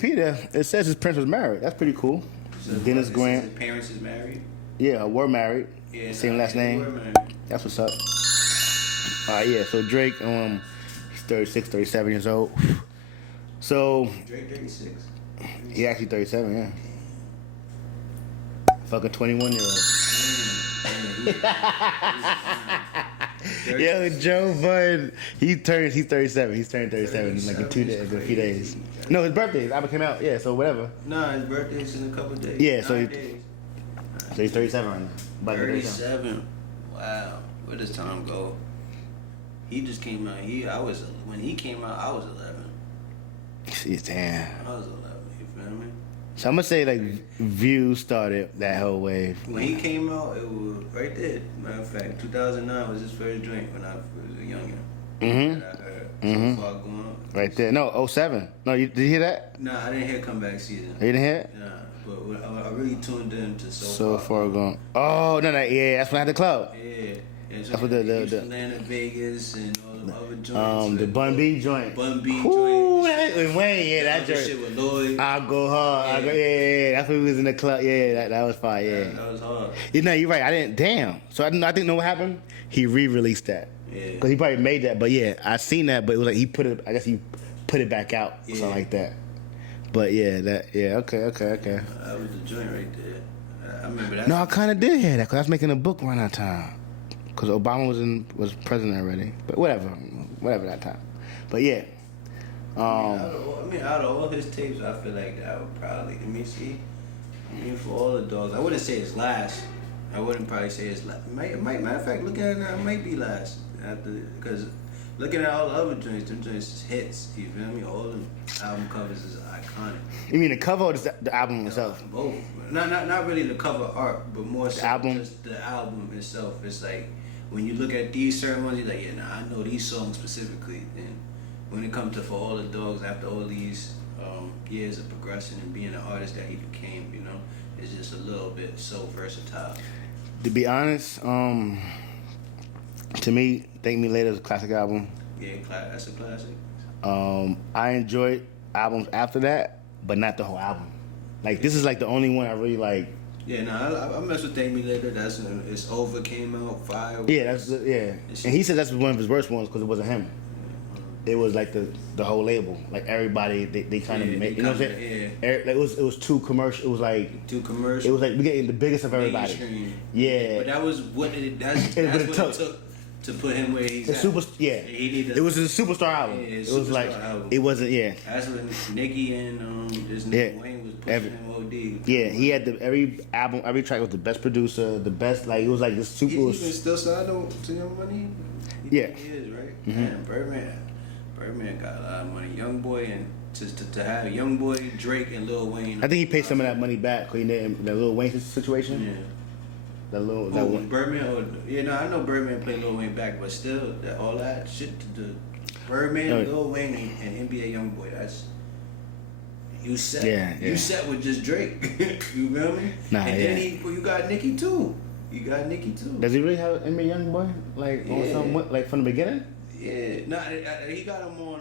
Wikipedia, it says his parents was married. That's pretty cool. So Dennis Grant. His parents is married? Yeah, were married. Yeah, Same last name. Were married. That's what's up. Yeah, so Drake, he's 36, 37 years old. So Drake 36. he actually 37, yeah. Fucking 21-year-old. Yo, Joe Budden, he's 37. He's turning 37 in like a few days. No, his birthday. His album came out. Yeah, so whatever. Nah, his birthday's in a couple of days. Yeah, so days. So he's 37 right now. About 37. Wow. Where does time go? He just came out. When he came out, I was 11. Damn. I was 11. You feel me? So I'm gonna say like Views started that whole wave. When he came out, it was right there. Matter of fact, 2009 was his first joint when I was a youngin'. Mm-hmm. That I heard. Mm-hmm. So far gone. Right there. No, 07. No, did you hear that? Nah, I didn't hear Comeback Season. You didn't hear it? Nah, but I really tuned in to So far gone. Oh no, yeah, that's when I had the club. Yeah. So That's what the Atlanta, Vegas, and all the other joints. The Bun B joint. Bun B Ooh, joint. with Wayne, yeah, that joint. Shit with Lloyd. I'll go hard. Yeah. That's when we was in the club. Yeah, that was fire. Yeah. That was hard. You know, you're right. I didn't. Damn. So I think know what happened. He re-released that. Yeah. Because he probably made that, but yeah, I seen that, but it was like he put it. I guess he put it back out, or something like that. But yeah, okay. That was the joint right there. I remember that. No, I kind of did hear that because I was making a book around that time. Because Obama was president already. But whatever that time. But yeah. Out of all his tapes, I feel like that would probably, let me see. For all the dogs, I wouldn't say it's last. I wouldn't probably say it's last. Matter of fact, looking at it now, it might be last. Because looking at all the other joints, them joints is hits. You feel me? All the album covers is iconic. You mean the cover or the album itself? Both. Not really the cover art, but more so album? Just the album itself. It's like, when you look at these certain ones, you're like, yeah, I know these songs specifically. And when it comes to For All the Dogs, after all these years of progression and being an artist that he became, it's just a little bit so versatile. To be honest, to me, Thank Me Later is a classic album. Yeah, that's a classic. I enjoyed albums after that, but not the whole album. Like, this is like the only one I really like. Yeah, I mess with Thank Me Later. It's Over came out, Fire. Yeah, and he said that's one of his worst ones because it wasn't him. It was like the whole label, like everybody they kind of made. You know what I'm saying? Yeah. Like it was too commercial. It was like too commercial. It was like we getting the biggest of everybody. Mainstream. Yeah. But that was what it took to put him where he's at. It was a superstar album. Yeah, it was like album. It wasn't. Yeah. That's when Nicki and this nigga Wayne was pushing him OD. Yeah, he had every track was the best producer, the best. Like it was like this super. He still signed to Young Money. He is right. Mm-hmm. Man, Birdman got a lot of money. Young Boy and to have Young Boy, Drake, and Lil Wayne. I think he paid some of that money back because he did that Lil Wayne situation. Yeah. Birdman. I know Birdman played Lil Wayne back, but still, all that shit to the Birdman, Lil Wayne, and NBA YoungBoy. That's you set. You set with just Drake. You feel me? And then you got Nicki too. Does he really have NBA YoungBoy like on some like from the beginning? Yeah, he got him on.